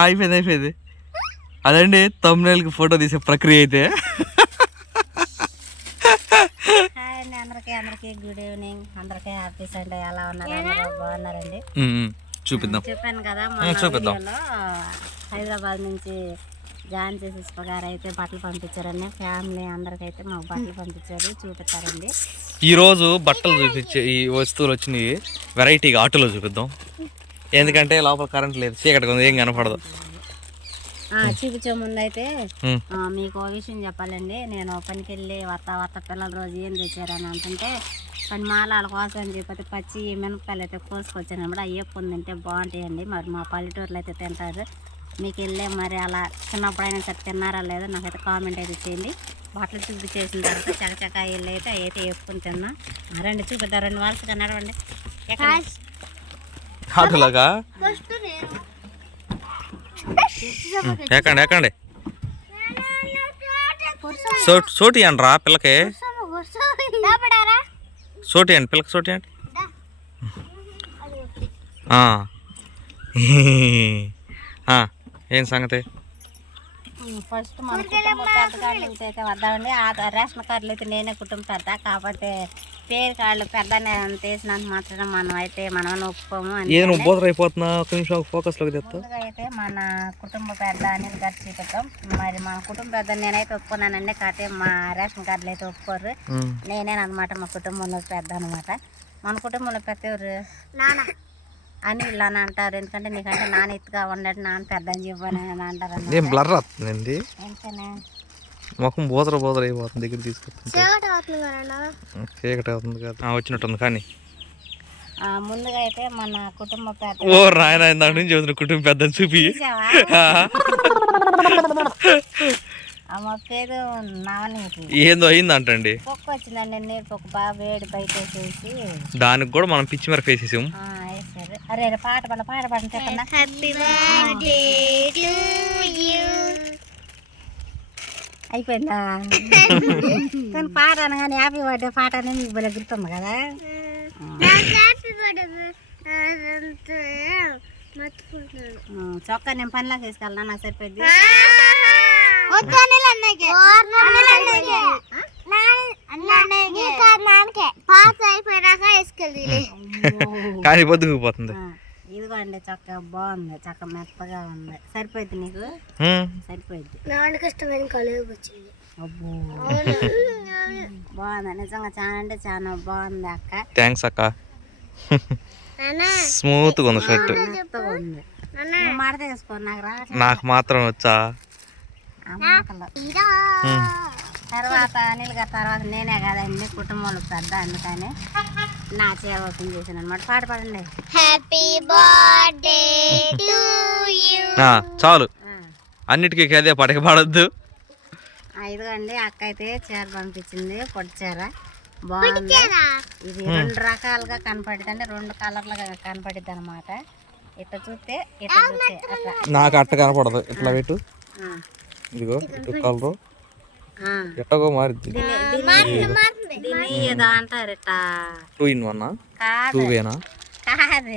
అయిపోయింది అయిపోయింది అదండి తమ్ముళ్ళకి ఫోటో తీసే ప్రక్రియ అయితే. అందరికీ అందరికీ గుడ్ ఈవినింగ్ అందరికీ హ్యాపీ సండే ఎలా ఉన్నారు? అందరూ బాగున్నారండి? చూపిద్దాం. చెప్పాను కదా మన చూపిద్దాం. హైదరాబాద్ నుంచి జాన్ చేసేసి గారు అయితే బట్టలు పంపించారండి. ఫ్యామిలీ అందరికైతే మాకు బట్టలు పంపించారు చూపిస్తారండి. ఈరోజు బట్టలు చూపించే ఈ వస్తువులు వచ్చినాయి వెరైటీగా ఆటోలో చూపిద్దాం. ఎందుకంటే లోపల కరెంట్ లేదు. చీకటిగా ఉంది ఏం కనపడదు. ఆ, చూపించే ముందు అయితే మీకు ఓ విషయం చెప్పాలండి. నేను పనికి వెళ్ళి వత్త వత్త పిల్లల రోజు ఏం తెచ్చారని అంటుంటే పని మాలాల కోసం అని చెప్పి పచ్చి మినపకాయలు అయితే కోసుకొచ్చాను. అనమాట అవి వేపుకొని తింటే బాగుంటాయండి. మరి మా పల్లెటూరులో అయితే తింటారు. మీకు వెళ్ళే మరి అలా చిన్నప్పుడైనా సరే తిన్నారా లేదో నాకైతే కామెంట్ అయితే చేయండి. బట్టలు చూపించేసిన తర్వాత చకచక వెళ్ళి అయితే అవి అయితే వేపుకొని తిన్నా. ఆ, రండి చూపిద్దాం. రెండు వరుసగా నడవండి. ఎక్కడ? ఆటోలాగా ఎక్కండి ఎక్కండి. సోటి సోటి అండి రా పిల్లకి. సోటి అండి పిల్లకి సోటి అండి ఆ. ఆ, ఏం సంగతి? ఫస్ట్ మన కుటుంబ పెద్ద కార్డు నుంచి అయితే వద్దామండి. ఆ రేషన్ కార్డులు అయితే నేనే కుటుంబ పెద్ద. కాకపోతే పేరు కార్డులు పెద్ద తీసినంత మాత్రం మనం అయితే మనం ఒప్పుకోము అయిపోతున్నా? ఒక నిమిషం ముందుగా అయితే మన కుటుంబ పెద్ద అనేది గారు చూపిద్దాం. మరి మన కుటుంబ పెద్ద నేనైతే ఒప్పుకున్నానండి. కాకపోతే మా రేషన్ కార్డులు అయితే ఒప్పుకోరు. నేనేనమాట మా కుటుంబంలో పెద్ద అనమాట మన కుటుంబంలో పెద్ద ఎవరు? నాన్న. అని అని అంటారు. ఎందుకంటే నీకంటే నాన్న ఎత్తుగా ఉన్నట్టు నాన్న పెద్ద అని చెప్పని అని అంటారు. ఏం బ్లర్ వస్తుందండి ఎందుకనే ముఖం బోదర బోదర అయిపోతుంది దగ్గర తీసుకొస్తుంది చీకటి అవుతుంది కదా. ఆ, వచ్చినట్టుంది కానీ. ఆ, ముందుగా అయితే మన కుటుంబ పెద్ద ఓ రాయన ఇందాక నుంచి చెబుతున్న కుటుంబం పెద్ద చూపి. పేరు నవనీతి ఏందో అయిందంటండి. పొక్క వచ్చిందండి నీరు పొక్క బాగా వేడి బయట వేసేసి. దానికి కూడా మనం పిచ్చి ఆ, వేసారు. అరే పాట పాడ పాట పాడండి చెప్పండి అయిపోయిందా? కానీ పాట అనగానే హ్యాపీ బర్త్డే పాట అనేది మీకు భలే గుర్తుంది కదా. చొక్కా నేను పనిలోకి తీసుకెళ్ళా నాకు కానీ పొద్దుకుపోతుంది ఆ, ఇదిగోండి చక్క బాగుంది. చక్క మెత్తగా ఉంది. సరిపోద్ది నీకు? ఉమ్, సరిపోద్ది నాన్నకి ఇష్టమైన కలుగు వచ్చింది అబ్బో. బాగుంది. నిజంగా చాలా అంటే చాలా బాగుంది అక్క. థ్యాంక్స్ అక్క. ఉంది షర్ట్ మెత్తగా ఉంది. నువ్వు మాట తీసుకో నాకు రా నాకు మాత్రం వచ్చా. తర్వాత అనిల్ గారి తర్వాత నేనే కదండి కుటుంబంలో పెద్ద అందుకని నా చీర ఓపెన్ చేశాను అనమాట పాట పాడండి. హ్యాపీ బర్త్డే టు యూ ఆ, చాలు. అన్నిటికీ అదే పడక పడద్దు. ఆ, ఇదిగోండి అక్క అయితే చీర పంపించింది పొట్టి చీర బాగుంది ఇది రెండు రకాలుగా కనపడుతుంది అంటే రెండు కలర్లుగా కనపడుద్ది అనమాట ఇట్లా చూస్తే ఇట్లా చూస్తే నాకు అట్ట కనపడదు. ఇట్లా పెట్టు. ఆ, ఇదిగో ఇటు కలరు. ఆ. ఎట్టగో ఇట్లా టూ ఇన్ వన్ కాదు. టూ వేనా కాదు.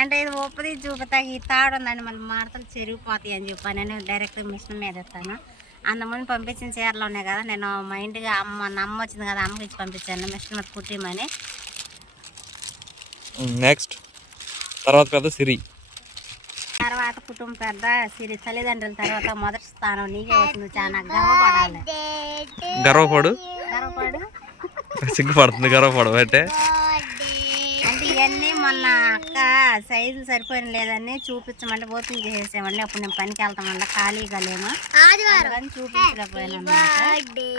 అంటే ఇది ఉప్పది చూపుతా ఈ తాడు ఉందండి మళ్ళీ మాటలు చెరిగిపోతాయి అని చెప్పాను నేను డైరెక్ట్ మిషన్ మీద ఇస్తాను అంతకుముందు పంపించిన చీరలు ఉన్నాయి కదా నేను మా ఇంటికి అమ్మ నా అమ్మ వచ్చింది కదా అమ్మకి ఇచ్చి పంపించాను మిషన్ మీద కుట్టిమని. నెక్స్ట్ తర్వాత పెద్ద సిరి. తర్వాత కుటుంబం పెద్ద సిరి తల్లిదండ్రుల తర్వాత మొదటి స్థానం నీకే వచ్చింది చాలా గర్వపడాలి. గర్వపడు? గర్వపడు సిగ్గుపడుతుంది గర్వపడు అంటే అంటే ఇవన్నీ మొన్న అక్క సైజులు సరిపోయిన లేదని చూపించమంటే ఓపెన్ చేసేసామండి అప్పుడు నేను పనికి వెళ్తామండి ఖాళీగా అందుకని చూపించలేకపోయాను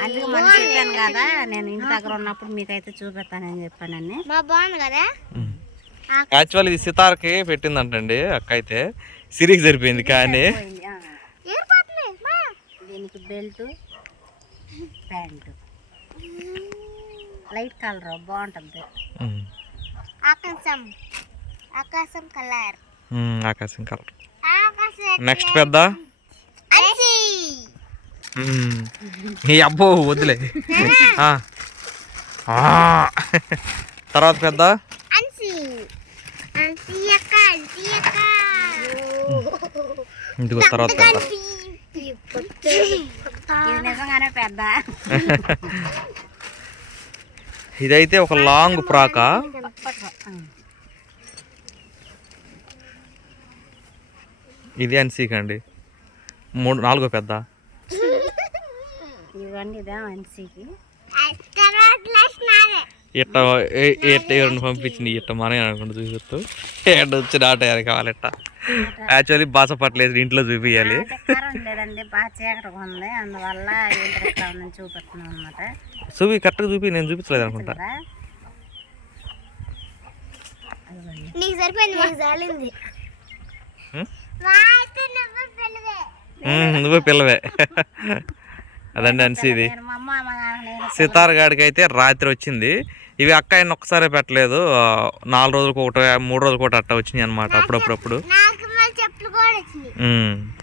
అందుకే మనం చెప్పాను కదా నేను ఇంటి దగ్గర ఉన్నప్పుడు మీకైతే చూపిస్తానని చెప్పానని. మా బాగుంది కదా? యాక్చువల్ ఇది సితార్కి పెట్టిందంటండి అక్క అయితే సిరికి సరిపోయింది కానీ పోయింది, ఆ. ఏర్పడుతుంది మా దీనికి బెల్ట్ ప్యాంటు. లైట్ కలర్ బాగుంటుంది. ఆకాశం ఆకాశం కలర్. ఆకాశం కలర్. ఆకాశం నెక్స్ట్ పెద్ద? అబ్బో వద్దులే. ఆ. ఆ. తర్వాత పెద్ద? ఇదిగో తర్వాత పెద్ద. ఇది నిజంగానే పెద్ద ఇదైతే ఒక లాంగ్ ప్రాక ఇది అన్సీక్ అండి మూడు నాలుగో పెద్ద? ఇవ్వండి ఇదే నాదే. ఇట్ట ఏ- ఎట్ట ఎవరిని పంపించింది? ఇట్ట మనే అనుకుంటూ చూపిస్తూ. ఎట్ట వచ్చి నాటయాలి కావాలెట్ట యాక్చువల్లీ బాస పట్టలేదు ఇంట్లో చూపించాలి అంటే కరెంట్ లేదండి. బాగా చీకటిగా ఉంది. అందువల్ల ఇంట్రెస్ట్ ఉందని చూపిస్తున్నాం అనమాట చూపి కరెక్ట్గా చూపి నేను చూపించలేదు అనుకుంటా. నీకు సరిపోయింది నువ్వే పిల్లవే అదండి నాన్న నేను సితార్ గాడికి అయితే రాత్రి వచ్చింది. ఇవి అక్క ఆయన ఒక్కసారే పెట్టలేదు. నాలుగు రోజులకు ఒకటి మూడు రోజులకు ఒకటి అట్ట వచ్చినాయి అనమాట అప్పుడప్పుడప్పుడు.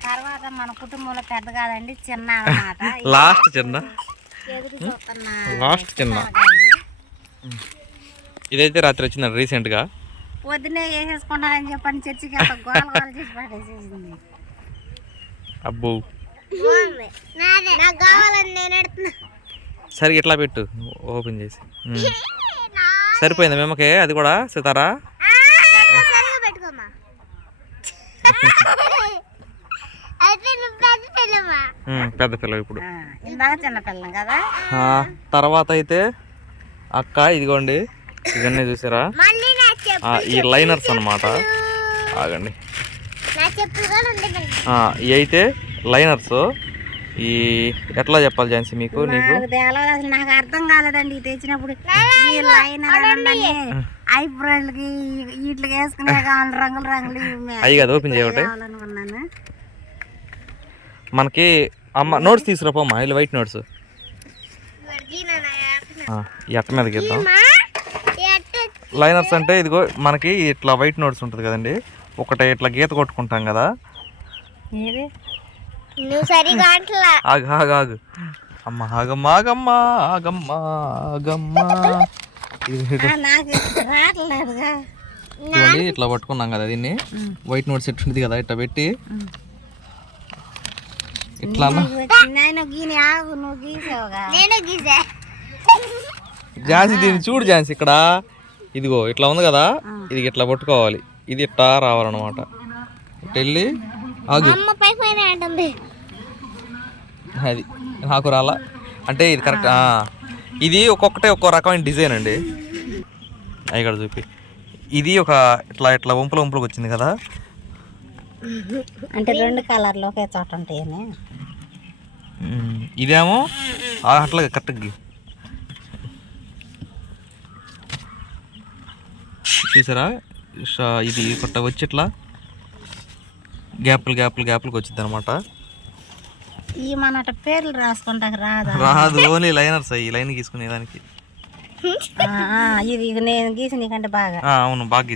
తర్వాత మన కుటుంబంలో పెద్ద కాదండి చిన్న లాస్ట్ చిన్న? లాస్ట్ చిన్న? ఇదైతే రాత్రి వచ్చిందండి రీసెంట్గా. పొద్దునే వేసేసుకుంటానని చెప్పని చర్చికి చేసి పడేసేసింది. అబ్బో. నాకు కావాలని నేను ఎడుతున్నా సరే ఇట్లా పెట్టు ఓపెన్ చేసి. సరిపోయింది మేమకే అది కూడా సితారా? పెద్ద పిల్లవా ఉమ్, పెద్ద పిల్ల ఇప్పుడు. ఆ, ఇందాక చిన్న పిల్లం కదా? ఆ, తర్వాత అయితే అక్క ఇదిగోండి ఇవన్నీ చూసారా? మళ్ళీ నా చెప్పు ఆ, ఈ లైనర్స్ అన్నమాట. ఆగండి. ఇవి అయితే లైనర్స్ ఈ ఎట్లా చెప్పాలి ఝాన్సీ మీకు నీకు? అసలు నాకు అర్థం కాలేదండి తెచ్చినప్పుడు. ఈ లైనర్ ఐబ్రోలకి వీటికి వేసుకునే కావాలి రంగులు రంగులు అవి కదా ఓపెన్ చేయబట్టే? మనకి అమ్మ నోట్స్ తీసుకురాపమ్మా ఇలా వైట్ నోట్స్. ఈ అట్ట మీద గీద్దాం. లైనర్స్ అంటే ఇదిగో మనకి ఇట్లా వైట్ నోట్స్ ఉంటుంది కదండి. ఒకటే ఇట్లా గీత కొట్టుకుంటాం కదా. నువ్వు సరిగా అంటలా. ఆగు ఆగు ఆగు. అమ్మ ఆగమ్మ ఆగమ్మ ఆగమ్మ ఆగమ్మ. ఇట్లా పట్టుకున్నాం కదా దీన్ని. వైట్ నోట్స్ ఎట్టు ఉంటుంది కదా ఇట్లా పెట్టి. ఇట్లా అన్న నేను గీని ఆగు నువ్వు గీసావుగా. నేను గీసా. ఝాన్సీ దీన్ని చూడు ఝాన్సీ ఇక్కడ. ఇదిగో ఇట్లా ఉంది కదా. ఇది ఇట్లా పట్టుకోవాలి. ఇది ఇట్లా రావాలన్నమాట. ఇట్లా వెళ్ళి. ఆగు. అమ్మ పై పైన అంటుంది. అది నాకు రాలా? అంటే ఇది కరెక్ట్ ఇది ఒక్కొక్కటే ఒక్కో రకమైన డిజైన్ అండి. అవి ఇక్కడ చూపి. ఇది ఒక ఇట్లా ఇట్లా వంపులు వంపులకు వచ్చింది కదా. అంటే రెండు కలర్లు ఒకే చోట ఉంటాయని. ఇదేమో? ఆ అట్లా కరెక్ట్గా చూసారా? ఇది కొట్ట వచ్చి ఇట్లా. గ్యాప్లు గ్యాప్లు గ్యాప్లకు వచ్చింది అనమాట ఈ మన పేర్లు రాసుకుంటాక రాదా? రాదు ఓన్లీ లైనర్స్ అయ్యి లైన్ గీసుకునే దానికి ఇది ఇది నేను గీసి నీకంటే బాగా. అవును బాగా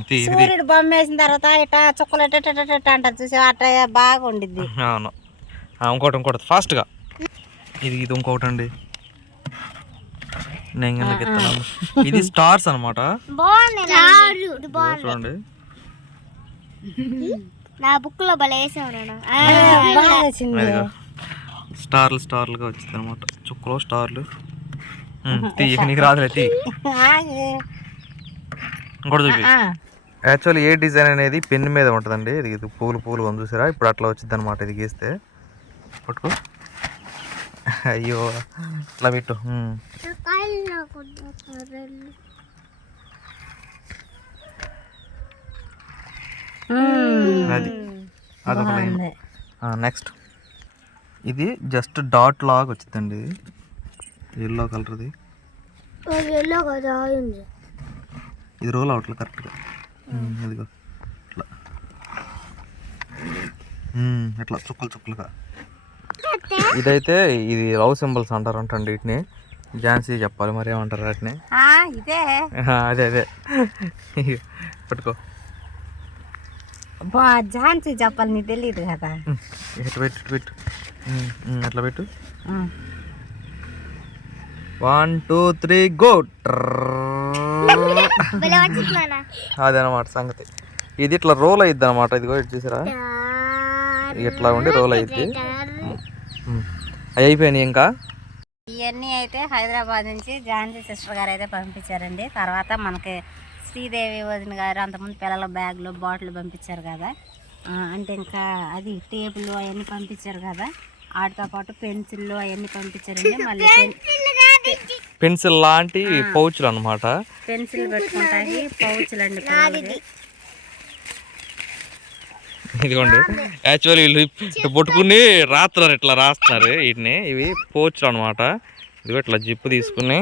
ఇది సూర్యుడు బొమ్మ వేసిన తర్వాత ఇట్లా చుక్కలు ఇట్ట అంటారు చూసి అట్లా బాగా ఉండిద్ది అవును ఇంకోటి ఇంకోటి. ఫాస్ట్గా. ఇది ఇది ఇంకొకటి అండి. నేను ఇది స్టార్స్ అనమాట చూడండి. నా బుక్లో భలే అదిగో. స్టార్లు స్టార్లుగా వచ్చింది అనమాట చుక్కలు స్టార్లు. తీ నీకు రాదులే తీ. ఇంకోటి చూపి. యాక్చువల్లీ ఏ డిజైన్ అనేది పెన్ మీద ఉంటుందండి. ఇది ఇది పూలు పూలు ఉంది చూసారా? ఇప్పుడు అట్లా వచ్చింది అనమాట ఇది గీస్తే. పట్టుకో. అయ్యో ఇట్లా పెట్టు ఉమ్. కాయలు నాకు ఉమ్, అది. అదొక లైన్. నెక్స్ట్ ఇది జస్ట్ డాట్ లాగా వచ్చిందండి. ఎల్లో కలర్ది ఎల్లో కదా ఇది రోల్ అవట్లేదు కరెక్ట్గా ఇదిగో. ఇట్లా. ఇట్లా చుక్కలు చుక్కలుగా. ఇదైతే ఇది లవ్ సింబల్స్ అంటారంటండి వీటిని. ఝాన్సీ చెప్పాలి మరి ఏమంటారు వాటిని? ఇదే. అదే అదే. పట్టుకో. బా ఝాన్సీ చెప్పాలి నీకు తెలియదు కదా. ఇటు పెట్టు పెట్టు. అట్లా పెట్టు. వన్ టూ త్రీ గో అదనమాట సంగతి. ఇది ఇట్లా రోల్ అయ్యిద్ది అనమాట ఇదిగో ఇటు చూసారా? ఇట్లా ఉండి రోల్ అయితే అవి అయిపోయినాయి ఇంకా? ఇవన్నీ అయితే హైదరాబాద్ నుంచి ఝాన్సీ సిస్టర్ గారు అయితే పంపించారండి. తర్వాత మనకి శ్రీదేవి వదిన గారు అంతకుముందు పిల్లల బ్యాగులు బాటిల్ పంపించారు కదా. అంటే ఇంకా అది టేబుల్ అవన్నీ పంపించారు కదా. వాటితో పాటు పెన్సిళ్ళు అవన్నీ పంపించారండి. మళ్ళీ పెన్ పెన్సిల్ లాంటి పౌచ్లు అనమాట పెన్సిల్ పెట్టుకుంటాయి పౌచులు అండి ఇదిగోండి. యాక్చువల్లీ వీళ్ళు పట్టుకుని రాస్తున్నారు ఇట్లా రాస్తున్నారు వీటిని. ఇవి పోచ్లు అనమాట ఇదిగో ఇట్లా జిప్పు తీసుకుని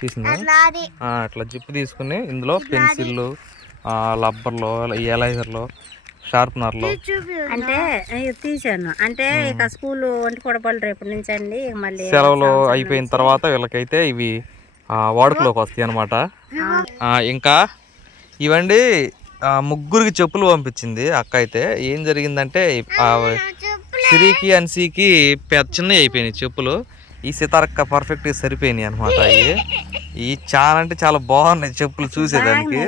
తీసిందా. ఇట్లా జిప్పు తీసుకుని ఇందులో పెన్సిళ్ళు లబ్బర్లు ఎలైజర్లు షార్ప్నర్లు. అంటే తీసాను అంటే ఇక స్కూల్ ఒంటి కూడా రేపటి నుంచి అండి మళ్ళీ సెలవులు అయిపోయిన తర్వాత వీళ్ళకైతే ఇవి ఆ, వాడుకలోకి వస్తాయి అనమాట ఇంకా ఇవండి ముగ్గురికి చెప్పులు పంపించింది అక్క అయితే. ఏం జరిగిందంటే ఆ, సిరికి అన్సీకి పెద్ద చిన్నవి అయిపోయినాయి చెప్పులు. ఈ సితారక్క పర్ఫెక్ట్గా సరిపోయినాయి అనమాట ఇవి ఈ చాలా అంటే చాలా బాగున్నాయి చెప్పులు చూసేదానికి.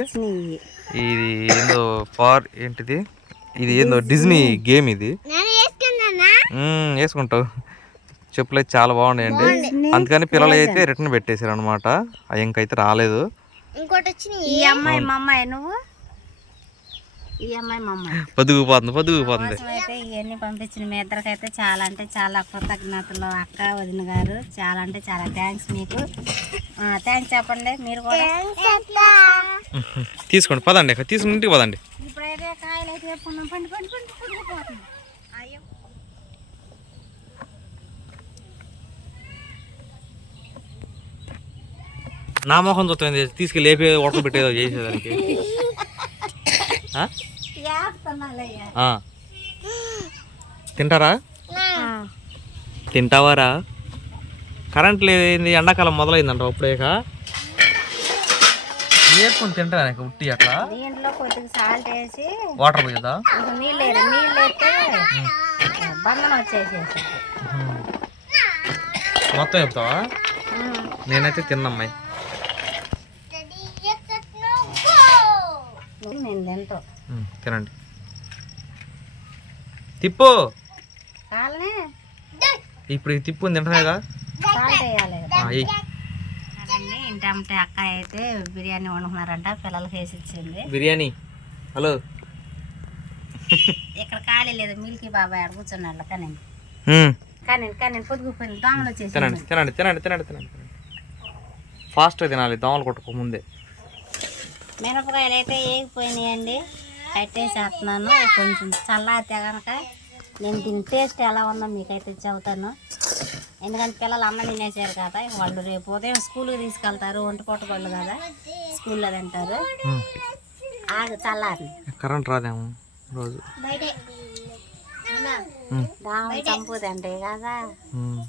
ఇది ఏందో పార్ ఏంటిది? ఇది ఏందో డిజ్నీ గేమ్ ఇది. వేసుకుంటావు. చెప్పులు అయితే చాలా బాగున్నాయండి అందుకని పిల్లలు అయితే రిటర్న్ పెట్టేశారు అనమాట అవి ఇంకైతే రాలేదు. ఇంకోటి వచ్చినాయి? ఈ అమ్మాయి మా అమ్మాయి నువ్వు? ఈ అమ్మాయి మా అమ్మాయి పదుగుపోతుంది పదుగుపోతుంది అయితే ఇవన్నీ పంపించిన మీ ఇద్దరికైతే చాలా అంటే చాలా కృతజ్ఞతలు అక్క వదిన గారు. చాలా అంటే చాలా థ్యాంక్స్ మీకు. థ్యాంక్స్ చెప్పండి మీరు కూడా. తీసుకోండి పదండి తీసుకుని ఇంటికి పదండి. ఇప్పుడైతే కాయలు అయితే చెప్పుకున్నాం పండి పండి పండి పండిపోతుంది అయ్యో. నా మొహం చూస్తుంది తీసుకెళ్ళి లేపి ఓటర్ పెట్టేదో చేసేదానికి. తింటారా? తింటావారా? కరెంట్ లేదు ఎండాకాలం మొదలైందంట అప్పుడేక ఏర్కొని తింటారా నీకు ఉట్టి అట్లా? దీంట్లో కొద్దిగా సాల్ట్ వేసి వాటర్ పోయేదా ఇంక నీళ్ళు వేయాలి నీళ్ళు వేస్తే బంధన వచ్చేసేసి. మొత్తం చెప్తావా? నేనైతే తిన్నమ్మాయి. నేను తింటా. ఉమ్, తినండి. తిప్పు. కాలనే ఇప్పుడు తిప్పు తింటున్నాయిగా ఇంటంటే అక్క అయితే బిర్యానీ వండుకున్నారంట పిల్లలకి వేసి ఇచ్చింది. బిర్యానీ. హలో. ఇక్కడ ఖాళీ లేదు మిల్కీ బాబాయ్ ఆడ కూర్చున్నాడు కానీ. కానీ కానీ పొద్దుకుపోయింది దోమలు వచ్చేసి తినండి తినండి తినండి తినండి తినండి ఫాస్ట్గా తినాలి దోమలు కొట్టుకో ముందే. మినపకాయలు అయితే ఏగిపోయినాయండి. కట్టేసేస్తున్నాను కొంచెం చల్లారితే కనుక నేను దీని టేస్ట్ ఎలా ఉందో మీకైతే చెబుతాను. ఎందుకంటే పిల్లలు అన్నం తినేసారు కదా వాళ్ళు రేపు ఉదయం స్కూల్కి తీసుకెళ్తారు ఒంటి పూట పళ్ళు కదా స్కూల్లో తింటారు. ఆగు చల్లారి. కరెంట్ రాదేమో రోజు. బయటే. ఉమ్, దాని చంపుది అంటే కదా. ఉమ్.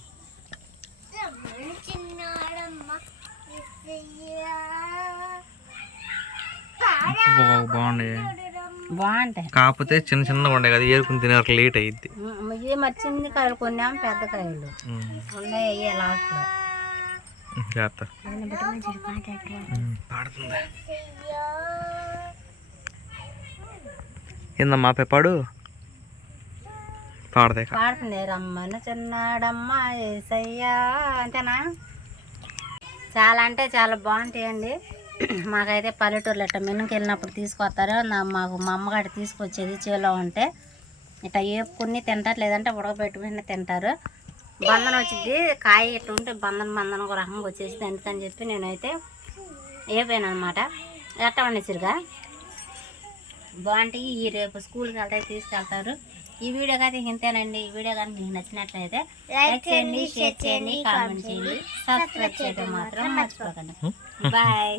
బాగుంటాయి. కాకపోతే చిన్న చిన్నగా ఉండే కదా ఏరుకుని తినే లేట్ అయ్యిద్ది ఉమ్, ఇవి మరి చిన్న కాయలు కొన్నాము పెద్ద కాయలు. ఉన్నాయి అయ్యే లాస్ట్లో జాగ్రత్త. పాడుతుంది? ఏందమ్మా పెప్పాడు పాడదే పాడుతుంది రమ్మను చిన్నాడమ్మా ఏసయ్యా అంతేనా? చాలా అంటే చాలా బాగుంటాయండి. మాకైతే పల్లెటూరులో ఇట్లా మిన్నుకి వెళ్ళినప్పుడు తీసుకొస్తారు. నా మాకు మా అమ్మగారు తీసుకొచ్చేది చేలో ఉంటే. ఇట్లా ఏపుకుని తింటారు లేదంటే ఉడకబెట్టుకుని తింటారు. బంధన వచ్చింది. కాయ ఇట్లా ఉంటే బంధన బంధన ఒక రకంగా వచ్చేసింది. అందుకని చెప్పి నేనైతే వేపాను అనమాట ఎట్ట వండేసిరుగా బాగుంటాయి. ఈ రేపు స్కూల్కి వెళ్తే తీసుకెళ్తారు. ఈ వీడియో అయితే ఇంతేనండి. ఈ వీడియో కానీ మీకు నచ్చినట్లయితే లైక్ చేయండి షేర్ చేయండి కామెంట్ చేయండి. సబ్స్క్రైబ్ చేయడం మాత్రం మర్చిపోకండి. బాయ్